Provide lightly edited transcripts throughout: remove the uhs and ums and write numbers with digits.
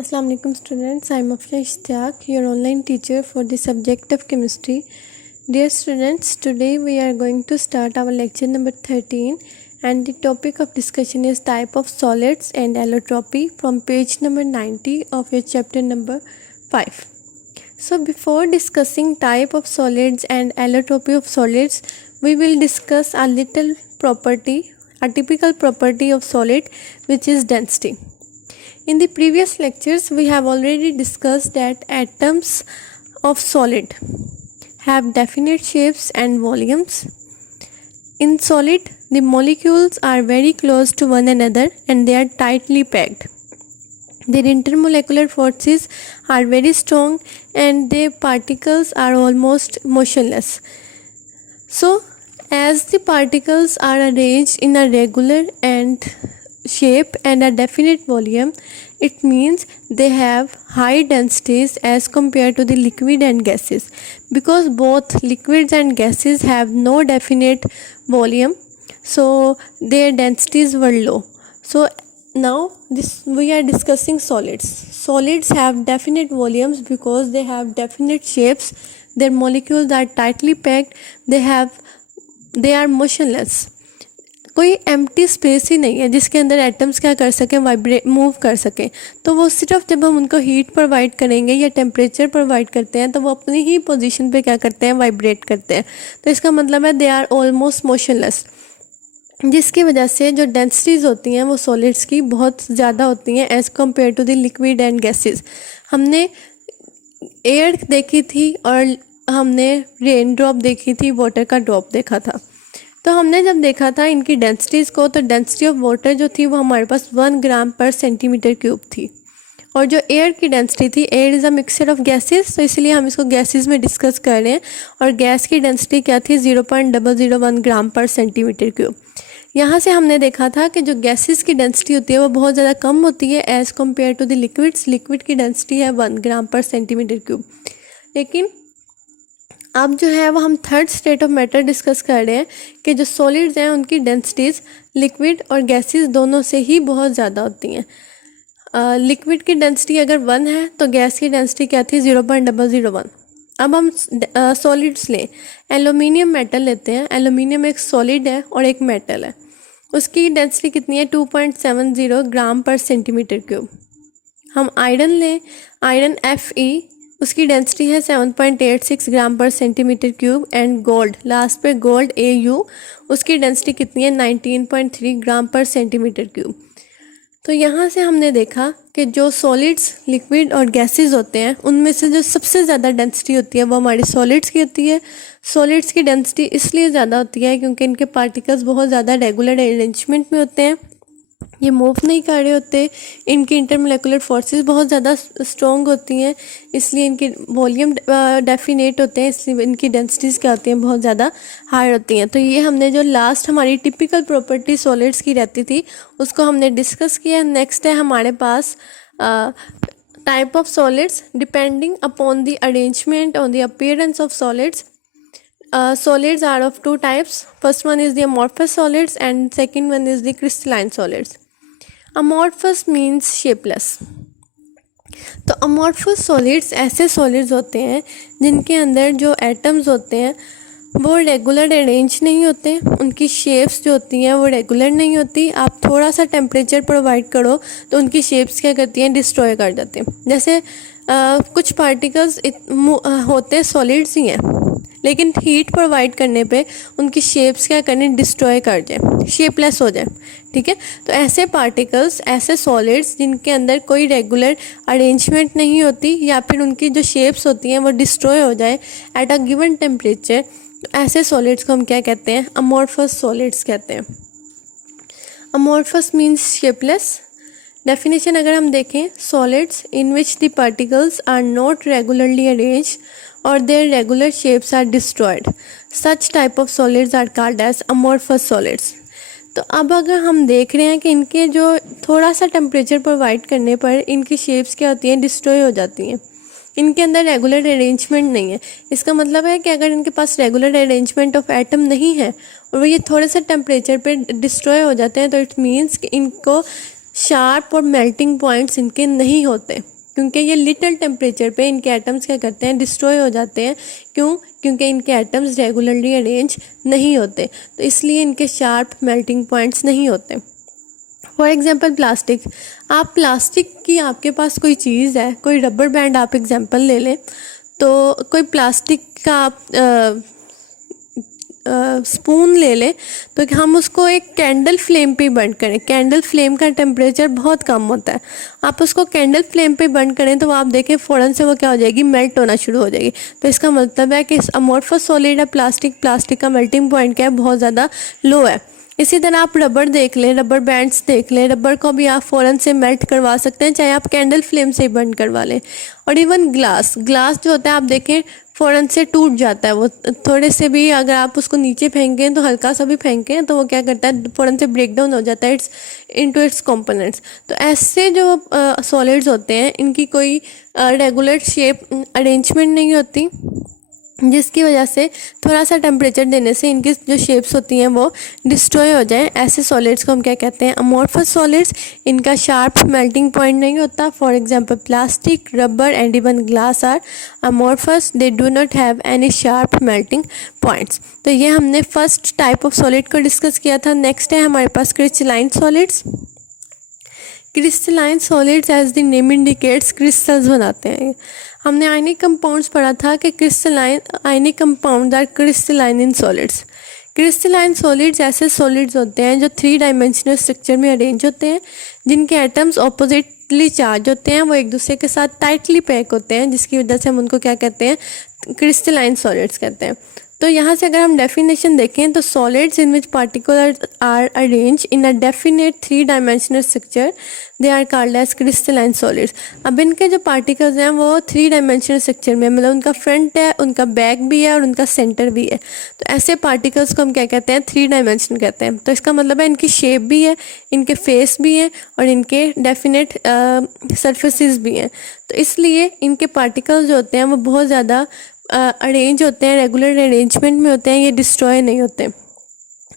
Assalamu alaikum students, I am Afla Ishtiyaq, your online teacher for the subject of chemistry. Dear students, today we are going to start our lecture number 13 and the topic of discussion is type of solids and allotropy from page number 90 of your chapter number 5. So before discussing type of solids and allotropy of solids, we will discuss a little property, a typical property of solid, which is density. In the previous lectures, we have already discussed that atoms of solid have definite shapes and volumes. In solid, the molecules are very close to one another and they are tightly packed. Their intermolecular forces are very strong and their particles are almost motionless. So, as the particles are arranged in a regular and shape and a definite volume, it means they have high densities as compared to the liquid and gases, because both liquids and gases have no definite volume, so their densities were low. So now we are discussing solids. Solids have definite volumes because they have definite shapes, their molecules are tightly packed, they are motionless. कोई empty space ही नहीं है जिसके अंदर atoms क्या कर सकें, vibrate move कर सकें. तो वो सिर्फ जब हम उनको हीट प्रोवाइड करेंगे या टेम्परेचर प्रोवाइड करते हैं तो वो अपनी ही पोजीशन पे क्या करते हैं, वाइब्रेट करते हैं. तो इसका मतलब है दे आर ऑलमोस्ट मोशनलेस, जिसकी वजह से जो डेंसिटीज़ होती हैं वो सॉलिड्स की बहुत ज़्यादा होती हैं as compare to the liquid and gases. हमने एयर देखी थी और हमने रेन ड्रॉप देखी थी, वाटर का ड्रॉप देखा था. तो हमने जब देखा था इनकी डेंसिटीज़ को, तो डेंसिटी ऑफ वाटर जो थी वो हमारे पास 1 ग्राम पर सेंटीमीटर क्यूब थी. और जो एयर की डेंसिटी थी, air is a mixture of gases, तो इसलिए हम इसको गैसेस में डिस्कस कर रहे हैं. और गैस की डेंसिटी क्या थी, 0.001 ग्राम पर सेंटीमीटर क्यूब. यहाँ से हमने देखा था कि जो गैसेस की डेंसिटी होती है वो बहुत ज़्यादा कम होती है as compare to the liquids. Liquid की डेंसिटी है 1 ग्राम पर सेंटीमीटर क्यूब. लेकिन अब जो है वो हम third state of matter discuss कर रहे हैं कि जो सॉलिड्स हैं उनकी डेंसिटीज़ लिक्विड और गैसेस दोनों से ही बहुत ज़्यादा होती हैं. लिक्विड की डेंसिटी अगर 1 है तो गैस की डेंसिटी क्या थी, 0.001. अब हम सॉलिड्स लें, एल्यूमिनियम मेटल लेते हैं. एल्यूमिनियम एक सॉलिड है और एक मेटल है. उसकी डेंसिटी कितनी है, 2.70 ग्राम पर सेंटीमीटर क्यूब. हम आयरन लें, आयरन Fe, उसकी डेंसिटी है 7.86 ग्राम पर centimetre cube. And gold, last पे गोल्ड Au, उसकी डेंसिटी कितनी है, 19.3 ग्राम पर सेंटीमीटर क्यूब. तो यहाँ से हमने देखा कि जो सॉलिड्स, लिक्विड और गैसेस होते हैं उनमें से जो सबसे ज़्यादा डेंसिटी होती है वो हमारी सॉलिड्स की होती है. सॉलिड्स की डेंसिटी इसलिए ज़्यादा होती है क्योंकि इनके पार्टिकल्स बहुत ज़्यादा रेगुलर अरेंजमेंट में होते हैं, ये मूव नहीं कर रहे होते. इनकी इंटरमोलेकुलर फोर्सेस बहुत ज़्यादा स्ट्रॉन्ग होती हैं, इसलिए इनके वॉल्यूम डेफिनेट होते हैं, इसलिए इनकी डेंसिटीज़ क्या होती हैं, बहुत ज़्यादा हाई होती हैं. तो ये हमने जो लास्ट हमारी टिपिकल प्रॉपर्टी सॉलिड्स की रहती थी उसको हमने डिस्कस किया. नेक्स्ट है हमारे पास type of solids depending upon the arrangement on the appearance of solids. Solids are of two types. First one is the amorphous solids and second one is the crystalline solids. Amorphous means shapeless. तो amorphous solids ऐसे solids होते हैं जिनके अंदर जो atoms होते हैं वो रेगुलर अरेंज नहीं होते, उनकी शेप्स जो होती हैं वो रेगुलर नहीं होती. आप थोड़ा सा टेम्परेचर प्रोवाइड करो तो उनकी शेप्स क्या करती हैं, डिस्ट्रॉय कर देते हैं. जैसे कुछ पार्टिकल्स होते हैं सॉलिड्स ही हैं, लेकिन हीट प्रोवाइड करने पे उनकी शेप्स क्या करने, डिस्ट्रॉय कर जाए, शेपलेस हो जाए. ठीक है, तो ऐसे पार्टिकल्स, ऐसे सॉलिड्स जिनके अंदर कोई रेगुलर अरेंजमेंट नहीं होती या फिर उनकी जो शेप्स होती हैं वो डिस्ट्रॉय हो जाए एट अ गिवन टेम्परेचर, तो ऐसे सॉलिड्स को हम क्या कहते हैं, अमॉर्फस सॉलिड्स कहते हैं. Amorphous means shapeless. डेफिनेशन अगर हम देखें, solids in which the particles are not regularly arranged or their regular shapes are destroyed. Such type of solids are called as amorphous solids. तो अब अगर हम देख रहे हैं कि इनके जो थोड़ा सा टेम्परेचर प्रोवाइड करने पर इनकी शेप्स क्या होती हैं, डिस्ट्रॉय हो जाती हैं. इनके अंदर रेगुलर अरेंजमेंट नहीं है. इसका मतलब है कि अगर इनके पास रेगुलर अरेंजमेंट ऑफ एटम नहीं है और ये थोड़े से टेम्परेचर पे डिस्ट्रॉय हो जाते हैं तो इट मीन्स कि इनको शार्प और मेल्टिंग पॉइंट्स इनके नहीं होते, क्योंकि ये लिटिल टेम्परेचर पे इनके एटम्स क्या करते हैं, डिस्ट्रॉय हो जाते हैं। क्यों? क्योंकि इनके एटम्स रेगुलरली अरेंज नहीं होते, तो इसलिए इनके शार्प मेल्टिंग पॉइंट्स नहीं होते। फॉर एग्जाम्पल प्लास्टिक, आप प्लास्टिक की आपके पास कोई चीज़ है, कोई रबर बैंड आप एग्जाम्पल ले लें, तो कोई प्लास्टिक का आप स्पून ले लें, तो हम उसको एक कैंडल फ्लेम पे बर्न करें। कैंडल फ्लेम का टेम्परेचर बहुत कम होता है, आप उसको कैंडल फ्लेम पे बर्न करें तो आप देखें फ़ौरन से वो क्या हो जाएगी, मेल्ट होना शुरू हो जाएगी। तो इसका मतलब है कि इस अमोर्फस सॉलिड है प्लास्टिक का मेल्टिंग पॉइंट क्या है, बहुत ज़्यादा लो है। इसी तरह आप रबर देख लें, रबर बैंड्स देख लें, रबर को भी आप फ़ौरन से मेल्ट करवा सकते हैं, चाहे आप कैंडल फ्लेम से ही बर्न करवा लें। और इवन ग्लास जो होता है आप देखें फ़ौरन से टूट जाता है, वो थोड़े से भी अगर आप उसको नीचे फेंकें तो हल्का सा भी फेंकें तो वो क्या करता है, फ़ौरन से ब्रेक डाउन हो जाता है इट्स कंपोनेंट्स। तो ऐसे जो सॉलिड्स होते हैं इनकी कोई रेगुलर शेप अरेंजमेंट नहीं होती, जिसकी वजह से थोड़ा सा टेम्परेचर देने से इनकी जो शेप्स होती हैं वो डिस्ट्रॉय हो जाएं। ऐसे सॉलिड्स को हम क्या कहते हैं, अमोर्फस सॉलिड्स। इनका शार्प मेल्टिंग पॉइंट नहीं होता। For example plastic, rubber and even glass are amorphous, they do not have any sharp melting points. तो ये हमने फर्स्ट टाइप ऑफ सॉलिड को डिस्कस किया था। नेक्स्ट है हमारे पास crystalline solids. Crystalline solids as the name indicates crystals बनाते हैं। हमने आयनिक कंपाउंड्स पढ़ा था कि crystalline ionic compounds are crystalline in solids. Crystalline solids ऐसे सॉलिड्स होते हैं जो 3 डायमेंशनल स्ट्रक्चर में अरेंज होते हैं, जिनके एटम्स ऑपोजिटली चार्ज होते हैं, वो एक दूसरे के साथ टाइटली पैक होते हैं, जिसकी वजह से हम उनको क्या कहते हैं, क्रिस्टलाइन सॉलिड्स कहते हैं। तो यहाँ से अगर हम डेफिनेशन देखें तो solids in which particular are arrange in a definite 3 dimensional structure they are called as crystalline solids. अब इनके जो पार्टिकल्स हैं वो 3 डायमेंशनल स्ट्रक्चर में, मतलब उनका फ्रंट है, उनका बैक भी है और उनका सेंटर भी है। तो ऐसे पार्टिकल्स को हम क्या कहते हैं, 3 डायमेंशन कहते हैं। तो इसका मतलब है इनकी शेप भी है, इनके फेस भी हैं और इनके डेफिनेट सरफेसेस भी हैं। तो इसलिए इनके पार्टिकल्स जो होते हैं वो बहुत ज़्यादा अरेंज होते हैं, रेगुलर अरेंजमेंट में होते हैं, ये डिस्ट्रॉय नहीं होते।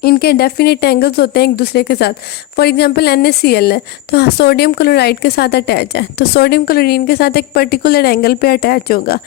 इनके डेफिनेट एंगल्स होते हैं एक दूसरे के साथ। फॉर एग्जांपल NaCl है तो सोडियम क्लोराइड के साथ अटैच है, तो सोडियम क्लोरीन के साथ एक पर्टिकुलर एंगल पे अटैच होगा।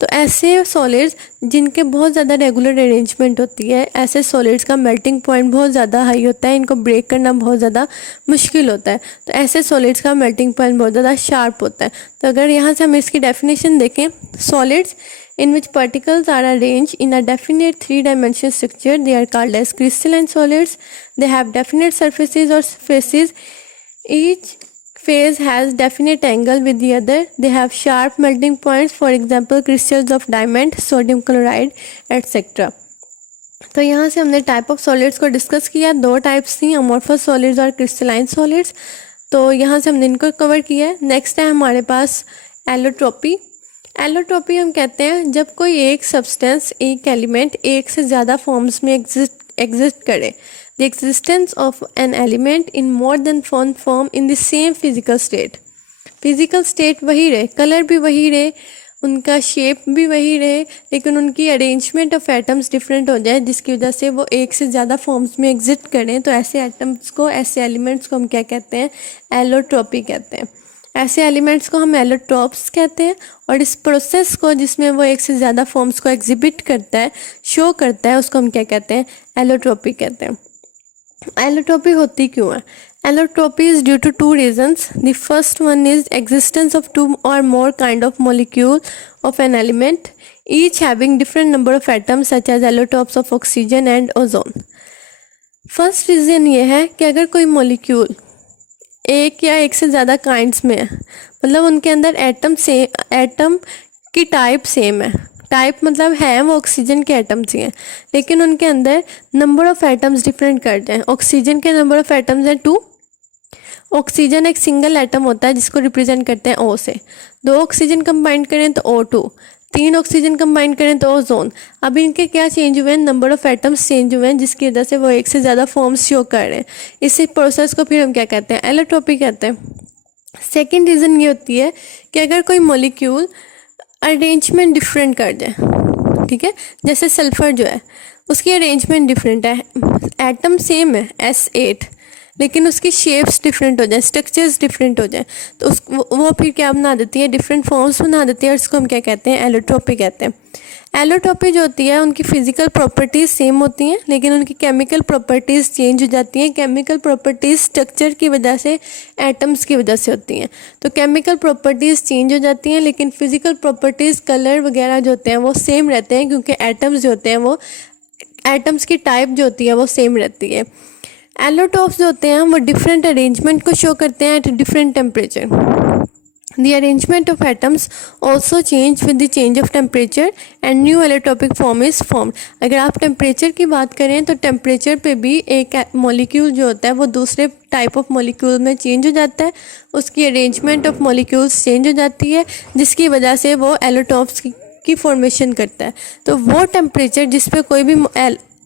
तो ऐसे सॉलिड्स जिनके बहुत ज़्यादा रेगुलर अरेंजमेंट होती है, ऐसे सॉलिड्स का मेल्टिंग पॉइंट बहुत ज़्यादा हाई होता है, इनको ब्रेक करना बहुत ज़्यादा मुश्किल होता है। तो ऐसे सॉलिड्स का मेल्टिंग पॉइंट बहुत ज़्यादा शार्प होता है। तो अगर यहाँ से हम इसकी डेफिनेशन देखें, solids in which particles are arranged in a definite 3-dimensional structure, they are called as crystalline solids. They have definite surfaces or faces. Each face has definite angle with the other. They have sharp melting points, for example crystals of diamond, sodium chloride, etc. तो यहाँ से हमने type of solids को discuss किया। 2 types थी, amorphous solids और crystalline solids. तो यहाँ से हमने इनको कवर किया है। नेक्स्ट है हमारे पास एलोट्रोपी। एलोट्रोपी हम कहते हैं जब कोई एक सब्सटेंस, एक एलिमेंट एक से ज़्यादा फॉर्म्स में एग्जिस्ट करे। The existence of an element in more than one form in the same physical state. Physical state वही रहे, कलर भी वही रहे, उनका शेप भी वही रहे, लेकिन उनकी अरेंजमेंट ऑफ एटम्स डिफरेंट हो जाए, जिसकी वजह से वो एक से ज़्यादा फॉर्म्स में एग्जिस्ट करें। तो ऐसे एटम्स को, ऐसे एलिमेंट्स को हम क्या कहते हैं, एलोट्रोपी कहते हैं। ऐसे एलिमेंट्स को हम एलोट्रोप्स कहते हैं। और इस प्रोसेस को, जिसमें वो एक से ज़्यादा फॉर्म्स को एग्जिबिट करता है, शो करता है, उसको हम क्या कहते हैं, एलोट्रोपी कहते हैं। एलोट्रोपी होती क्यों है? Allotropy is due to 2 reasons. The first one is existence of 2 or more kind of molecule of an element, each having different number of atoms such as allotropes of oxygen and ozone. First reason ये है कि अगर कोई molecule एक या एक से ज़्यादा काइंड्स में है, मतलब उनके अंदर एटम की टाइप सेम है। टाइप मतलब है वो ऑक्सीजन के एटम्स ही हैं, लेकिन उनके अंदर नंबर ऑफ़ एटम्स डिफरेंट करते हैं। ऑक्सीजन के नंबर ऑफ़ एटम्स हैं 2। ऑक्सीजन एक सिंगल एटम होता है जिसको रिप्रेजेंट करते हैं O से। 2 ऑक्सीजन कंबाइन करें तो O2, 3 ऑक्सीजन कंबाइन करें तो ओजोन। अब इनके क्या चेंज हुए हैं, नंबर ऑफ़ एटम्स चेंज हुए हैं, जिसकी वजह से वो एक से ज़्यादा फॉर्म्स शो कर रहे हैं। इसी प्रोसेस को फिर हम क्या कहते हैं, एलोट्रोपी कहते हैं। सेकेंड रीज़न ये होती है कि अगर कोई मॉलिक्यूल अरेंजमेंट डिफरेंट कर जाए, ठीक है, जैसे सल्फ़र जो है उसकी अरेंजमेंट डिफरेंट है, एटम सेम है S8, लेकिन उसकी शेप्स डिफरेंट हो जाए, स्ट्रक्चर्स डिफरेंट हो जाए, तो वो फिर क्या बना देती है, डिफरेंट फॉर्म्स बना देती है, और इसको हम क्या कहते हैं, एलोट्रोपी कहते हैं। एलोट्रोपी जो होती है उनकी फिजिकल प्रॉपर्टीज़ सेम होती हैं, लेकिन उनकी केमिकल प्रॉपर्टीज़ चेंज हो जाती हैं। केमिकल प्रॉपर्टीज़ स्ट्रक्चर की वजह से, एटम्स की वजह से होती हैं। तो केमिकल प्रॉपर्टीज़ चेंज हो जाती हैं, लेकिन फिजिकल प्रॉपर्टीज़, कलर वगैरह जो होते हैं वो सेम रहते हैं, क्योंकि एटम्स जो होते हैं वो, एटम्स की टाइप जो होती है वो सेम रहती है। एलोटॉप्स जो होते हैं वो डिफरेंट अरेंजमेंट को शो करते हैं at different temperature. The arrangement of atoms also change with the change of temperature and new allotropic form is formed। अगर आप टेम्परेचर की बात करें तो टेम्परेचर पे भी एक मॉलिक्यूल जो होता है वो दूसरे टाइप ऑफ मॉलिक्यूल में चेंज हो जाता है, उसकी अरेंजमेंट ऑफ मॉलिक्यूल्स चेंज हो जाती है, जिसकी वजह से वो एलोटॉप्स की फॉर्मेशन करता है। तो वो टेम्परेचर जिस पे कोई भी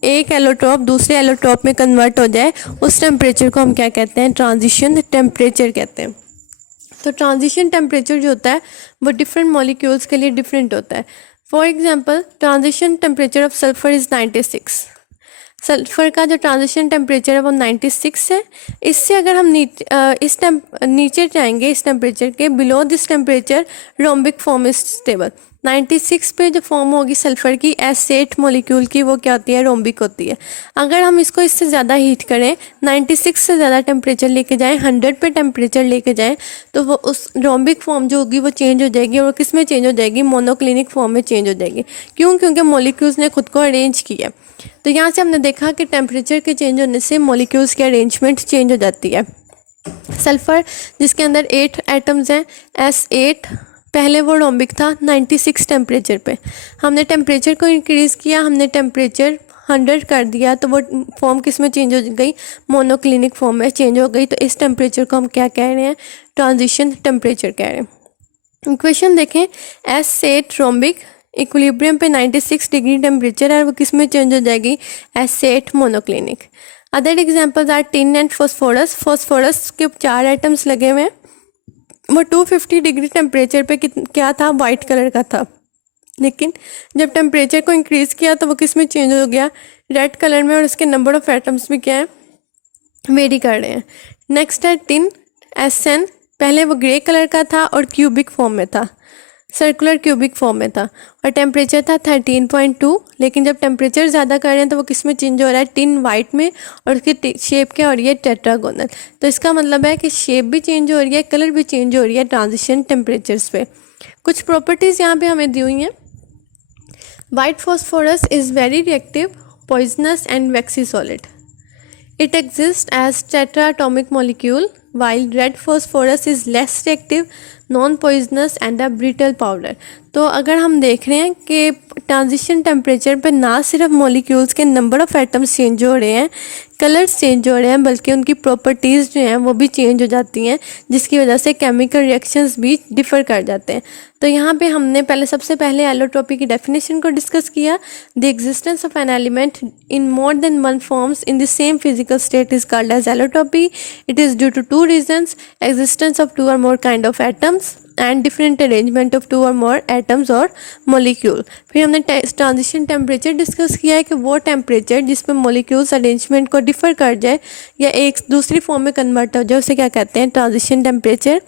एक एलोट्रॉप दूसरे एलोट्रॉप में कन्वर्ट हो जाए, उस टेम्परेचर को हम क्या कहते हैं, ट्रांजिशन टेम्परेचर कहते हैं। तो ट्रांजिशन टेम्परेचर जो होता है वो डिफरेंट मॉलिक्यूल्स के लिए डिफरेंट होता है। For example, transition temperature of sulphur is 96। Sulphur का जो ट्रांजिशन टेम्परेचर है वो 96 है। इससे अगर हम नीचे जाएंगे इस टेम्परेचर के, below this temperature rhombic form is stable. 96 पे जो फॉर्म होगी सल्फर की S8 मॉलिक्यूल की, वो क्या होती है, रोम्बिक होती है। अगर हम इसको इससे ज़्यादा हीट करें, 96 से ज़्यादा टेम्परेचर लेके जाएं, 100 पे टेम्परेचर लेके जाएं, तो वो उस रोम्बिक फॉर्म जो होगी वो चेंज हो जाएगी, और किस में चेंज हो जाएगी, मोनोक्लिनिक फॉर्म में चेंज हो जाएगी। क्यों? क्योंकि मॉलिक्यूल्स ने खुद को अरेंज किया। तो यहाँ से हमने देखा कि टेम्परेचर के चेंज होने से मॉलिक्यूल्स की अरेंजमेंट चेंज हो जाती है। सल्फ़र जिसके अंदर 8 एटम्स हैं, S8, पहले वो रोम्बिक था 96 टेम्परेचर पे। हमने टेम्परेचर को इंक्रीज़ किया, हमने टेम्परेचर 100 कर दिया, तो वो फॉर्म किस में चेंज हो गई, मोनोक्लिनिक फॉर्म में चेंज हो गई। तो इस टेम्परेचर को हम क्या कह रहे हैं, ट्रांजिशन टेम्परेचर कह रहे हैं। क्वेश्चन देखें, S8 रोम्बिक, इक्विलिब्रियम पे 96 डिग्री टेम्परेचर है, वो किस में चेंज हो जाएगी, S8 monoclinic. Other examples are tin and phosphorus. Phosphorus के 4 एटम्स लगे हुए हैं, वो 250 डिग्री टेम्परेचर पे क्या था, वाइट कलर का था, लेकिन जब टेम्परेचर को इंक्रीज़ किया तो वो किस में चेंज हो गया, रेड कलर में, और इसके नंबर ऑफ एटम्स भी क्या है, वेरी कर रहे हैं। नेक्स्ट है टिन, SN, पहले वो ग्रे कलर का था और क्यूबिक फॉर्म में था, सर्कुलर क्यूबिक फॉर्म में था, और टेम्परेचर था 13.2, लेकिन जब टेम्परेचर ज़्यादा कर रहे हैं तो वो किस में चेंज हो रहा है, टिन वाइट में, और उसकी शेप क्या हो रही है, टेट्रागोनल। तो इसका मतलब है कि शेप भी चेंज हो रही है, कलर भी चेंज हो रही है ट्रांजिशन टेम्परेचर्स पे। कुछ प्रॉपर्टीज़ यहाँ पे हमें दी हुई हैं। White phosphorus is very reactive, poisonous and vaccine solid. It exists as tetraatomic molecule, while red phosphorus is less reactive, non-poisonous and a brittle powder। तो अगर हम देख रहे हैं कि ट्रांजिशन टेम्परेचर पर ना सिर्फ मॉलिक्यूल्स के नंबर ऑफ़ एटम्स चेंज हो रहे हैं, कलर्स चेंज हो रहे हैं, बल्कि उनकी प्रॉपर्टीज़ जो हैं वो भी चेंज हो जाती हैं, जिसकी वजह से केमिकल रिएक्शंस भी डिफ़र कर जाते हैं। तो यहाँ पे हमने सबसे पहले एलोट्रोपी की डेफिनेशन को डिस्कस किया। The existence of an element in more than one forms in the same physical state is called as allotropy. It is due to 2 reasons, existence of 2 or more kind of atoms and different arrangement of 2 or more atoms और molecule. फिर हमने transition temperature discuss किया है कि वो temperature जिसमें molecules arrangement को differ कर जाए या एक दूसरी फॉर्म में कन्वर्ट हो जाए, उसे क्या कहते हैं, ट्रांजिशन टेम्परेचर।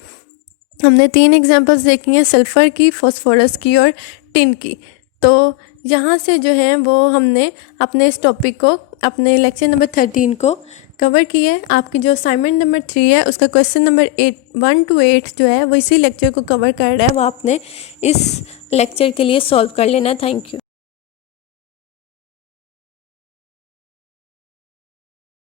हमने 3 एग्जांपल्स देखी हैं, सल्फ़र की, फॉस्फोरस की और टिन की। तो यहाँ से जो है वो हमने अपने इस टॉपिक को, अपने लेक्चर नंबर 13 को कवर किया है। आपकी जो असाइनमेंट नंबर 3 है उसका क्वेश्चन नंबर 1 to 8 जो है वो इसी लेक्चर को कवर कर रहा है, वो आपने इस लेक्चर के लिए सॉल्व कर लेना। Thank you.